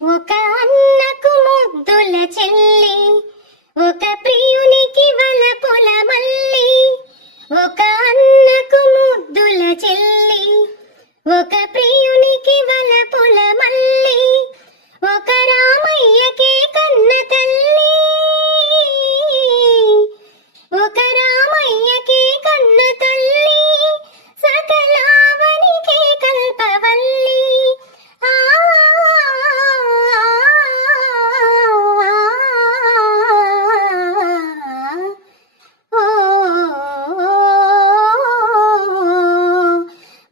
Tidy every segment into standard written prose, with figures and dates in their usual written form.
ఒక అన్నకు ముద్దుల చెల్లి, ఒక ప్రియునికి వలపుల మల్లి. ఒక అన్నకు ముద్దుల చెల్లి, ఒక ప్రియునికి వలపుల మల్లి. ఒక రామయ్యకే కన్న తల్లి, ఒక రామయ్యకే కన్న తల్లి. సకలావనికే కల్పవల్లి. ఆ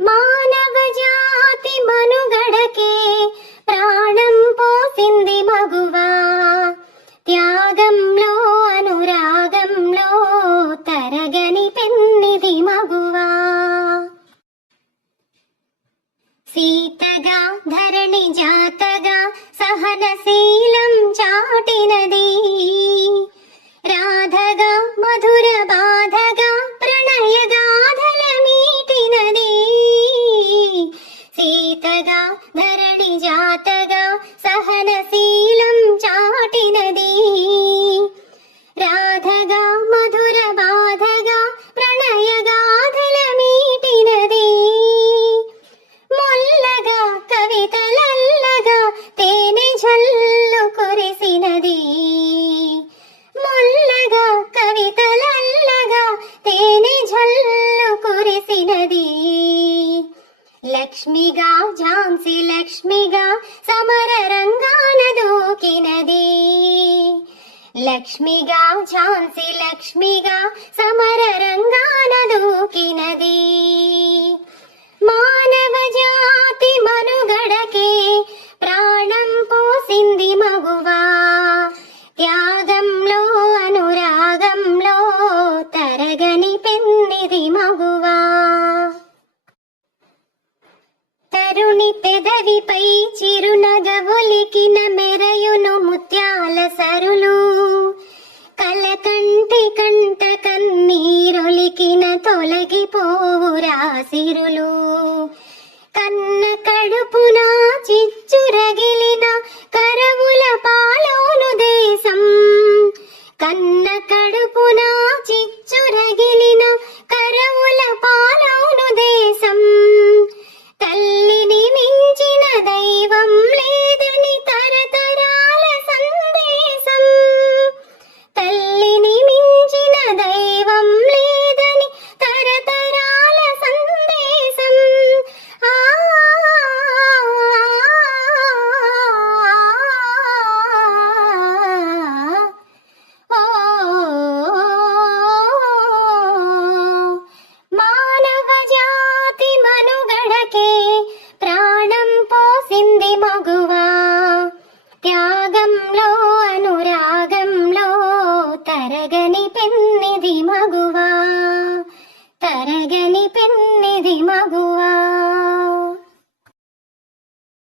మానవ జాతి మనుగడకే ప్రాణం పోసింది మగువా. త్యాగంలో అనురాగంలో తరగని పెన్నిది మగువా. సీతగా ధరణి జాతగా సహనశీలం చాటినది. రాధగా మధుర బాధగా ప్రణయ గాథల మీటినది. సీతగా ధరణి జాతగా సహనశీలం చాటినది. రాధగా మధుర బాధగా ప్రణయ గాథల మీటినది. మొల్లగా కవితలల్లగా తేనె జల్లు కురిసినది. మొల్లగా కవితలల్లగా తేనె జల్లు కురిసినది. లక్ష్మిగా ఝాన్సీ లక్ష్మిగా సమర రంగాన దూకినది. లక్ష్మిగా ఝాన్సీ లక్ష్మిగా సమర రంగాన దూకినది. మానవ జాతి మనుగడకే ప్రాణం పోసింది మగువా. త్యాగంలో అనురాగంలో తరగని పెన్నిది మగువా. తరుణి పెదవిపై చిరునగవొలికిన మెరయును ముత్యాల సరులు. కలకంటి కంట కన్నీరొలికిన తొలగిపోవు రాసిరులు. కన్న కడుపున చిచ్చురగిలిన కరవుల పాలోను దేశం. కన్న కడుపున చిచ్చురగిలిన కరవుల పాలోను దేశం. తల్లిని మించిన దైవం లేదని తరతరాల సందేశం. తల్లిని మించిన దైవం లేదని తరతరాల సందేశం. ఆ మానవ జాతి మనుగడకే ప్రాణం పోసింది మగువా. త్యాగంలో అనురాగంలో తరగని పెన్నిది మగువా. తరగని పెన్నిది మగువా.